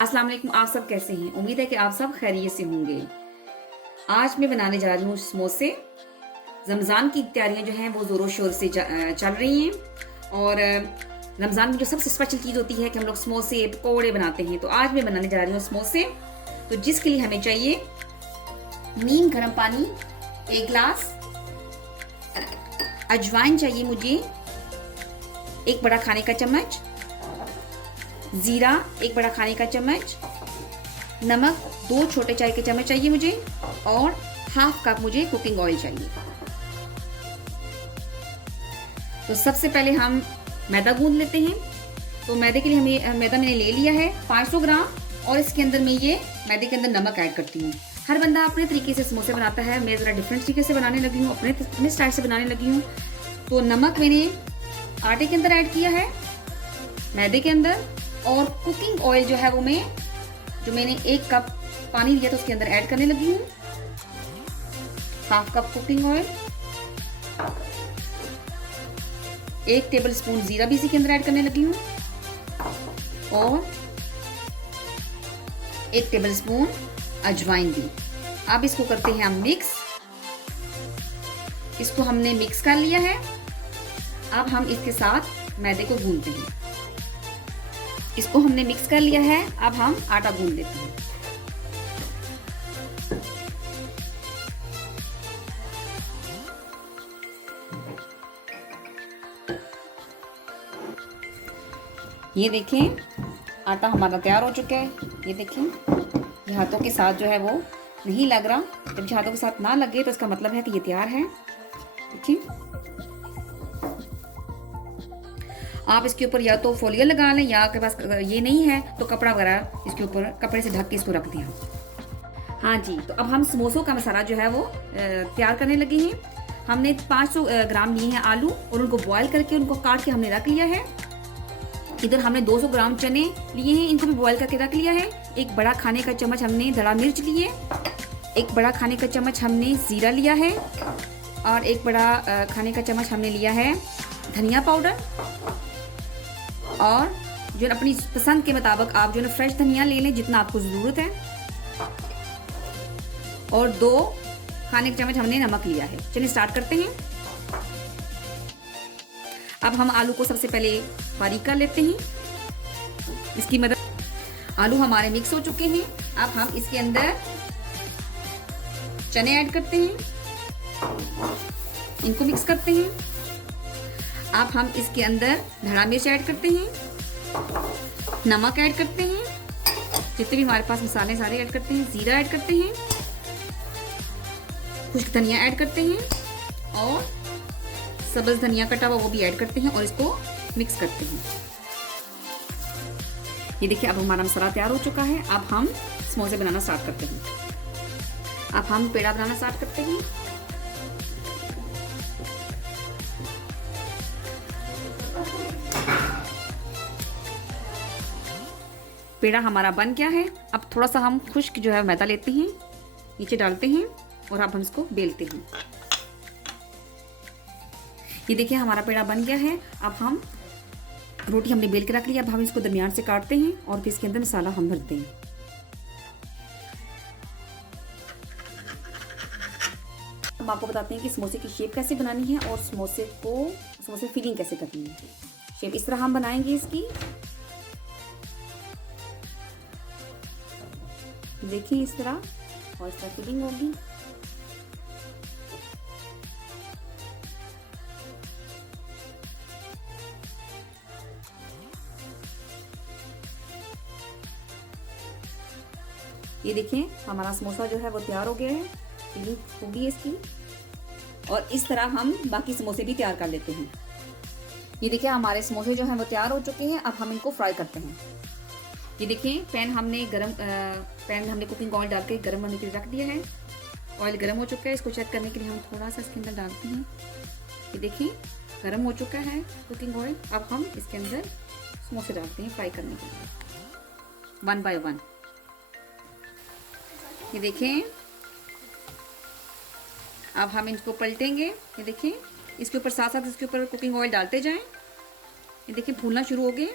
अस्सलाम वालेकुम। आप सब कैसे हैं? उम्मीद है कि आप सब खैरियत से होंगे। आज मैं बनाने जा रही हूँ समोसे। रमज़ान की तैयारियाँ जो हैं वो ज़ोरों शोर से चल रही हैं और रमज़ान में जो सबसे स्पेशल चीज़ होती है कि हम लोग समोसे पकौड़े बनाते हैं। तो आज मैं बनाने जा रही हूँ समोसे। तो जिसके लिए हमें चाहिए नीम गर्म पानी 1 गिलास, अजवाइन चाहिए मुझे 1 बड़ा खाने का चम्मच, ज़ीरा 1 बड़ा खाने का चम्मच, नमक 2 छोटे चाय के चम्मच चाहिए मुझे और हाफ कप मुझे कुकिंग ऑयल चाहिए। तो सबसे पहले हम मैदा गूंद लेते हैं। तो मैदे के लिए हमें मैदा मैंने ले लिया है 500 ग्राम और इसके अंदर मैं ये मैदे के अंदर नमक ऐड करती हूँ। हर बंदा अपने तरीके से समोसे बनाता है, मैं ज़रा डिफरेंट तरीके से बनाने लगी हूँ, अपने स्टाइल से बनाने लगी हूँ। तो नमक मैंने आटे के अंदर ऐड किया है, मैदे के अंदर, और कुकिंग ऑयल जो है वो मैंने 1 कप पानी लिया था उसके अंदर ऐड करने लगी हूँ। Half cup cooking oil, 1 table spoon जीरा भी इसी के अंदर ऐड करने लगी हूँ और 1 टेबल स्पून अजवाइन भी। अब इसको करते हैं हम मिक्स। इसको हमने मिक्स कर लिया है। अब हम इसके साथ मैदे को गूंदते हैं। इसको हमने मिक्स कर लिया है, अब हम आटा गूंद लेते हैं। ये देखें आटा हमारा तैयार हो चुका है। ये देखें, ये हाथों के साथ जो है वो नहीं लग रहा। जब हाथों के साथ ना लगे तो इसका मतलब है कि ये तैयार है। देखिए, आप इसके ऊपर या तो फोलिया लगा लें या आपके पास ये नहीं है तो कपड़ा वगैरह इसके ऊपर कपड़े से ढक के इसको रख दिया। हाँ जी, तो अब हम समोसों का मसाला जो है वो तैयार करने लगे हैं। हमने 500 ग्राम लिए हैं आलू और उनको बॉयल करके उनको काट के हमने रख लिया है। इधर हमने 200 ग्राम चने लिए हैं, इनको भी बॉयल करके रख लिया है। 1 बड़ा खाने का चम्मच हमने धड़ा मिर्च लिए, 1 बड़ा खाने का चम्मच हमने जीरा लिया है और 1 बड़ा खाने का चम्मच हमने लिया है धनिया पाउडर। और जो अपनी पसंद के मुताबिक आप जो है फ्रेश धनिया ले लें जितना आपको ज़रूरत है। और 2 खाने के चम्मच हमने नमक लिया है। चलिए स्टार्ट करते हैं। अब हम आलू को सबसे पहले बारीक कर लेते हैं इसकी मदद। आलू हमारे मिक्स हो चुके हैं। अब हम इसके अंदर चने ऐड करते हैं, इनको मिक्स करते हैं। अब हम इसके अंदर धड़ा मिर्च ऐड करते हैं, नमक ऐड करते हैं, जितने भी हमारे पास मसाले सारे ऐड करते हैं, जीरा ऐड करते हैं, खुश्क धनिया ऐड करते हैं और सब्ज़ धनिया कटा हुआ वो भी ऐड करते हैं और इसको मिक्स करते हैं। ये देखिए, अब हमारा मसाला तैयार हो चुका है। अब हम समोसे बनाना स्टार्ट करते हैं। अब हम पेड़ा बनाना स्टार्ट करते हैं। पेड़ा हमारा बन गया है। अब थोड़ा सा हम खुश्क जो है मैदा लेते हैं, नीचे डालते हैं और अब हम इसको बेलते हैं। ये देखिए, हमारा पेड़ा बन गया है। अब हम रोटी हमने बेल के रख लिया। अब हम इसको दरमियान से काटते हैं और फिर इसके अंदर मसाला हम भरते हैं। हम आपको बताते हैं कि समोसे की शेप कैसे बनानी है और समोसे फिलिंग कैसे करनी है। शेप इस तरह हम बनाएंगे इसकी। देखिए, इस तरह और इस तरह फिलिंग होगी। ये देखें, हमारा समोसा जो है वो तैयार हो गया है। फिलिंग होगी इसकी और इस तरह हम बाकी समोसे भी तैयार कर लेते हैं। ये देखिए, हमारे समोसे जो हैं वो तैयार हो चुके हैं। अब हम इनको फ्राई करते हैं। ये देखिए, पैन में हमने कुकिंग ऑयल डाल के गर्म होने के लिए रख दिया है। ऑयल गर्म हो चुका है। इसको चेक करने के लिए हम थोड़ा सा इसके अंदर डालते हैं। ये देखिए, गर्म हो चुका है कुकिंग ऑयल। अब हम इसके अंदर समोसे डालते हैं फ्राई करने के लिए 1 बाय 1। ये देखें, अब हम इनको पलटेंगे। ये देखिए, इसके ऊपर साथ साथ इसके ऊपर कुकिंग ऑयल डालते जाएं। ये देखिए, फूलना शुरू हो गए।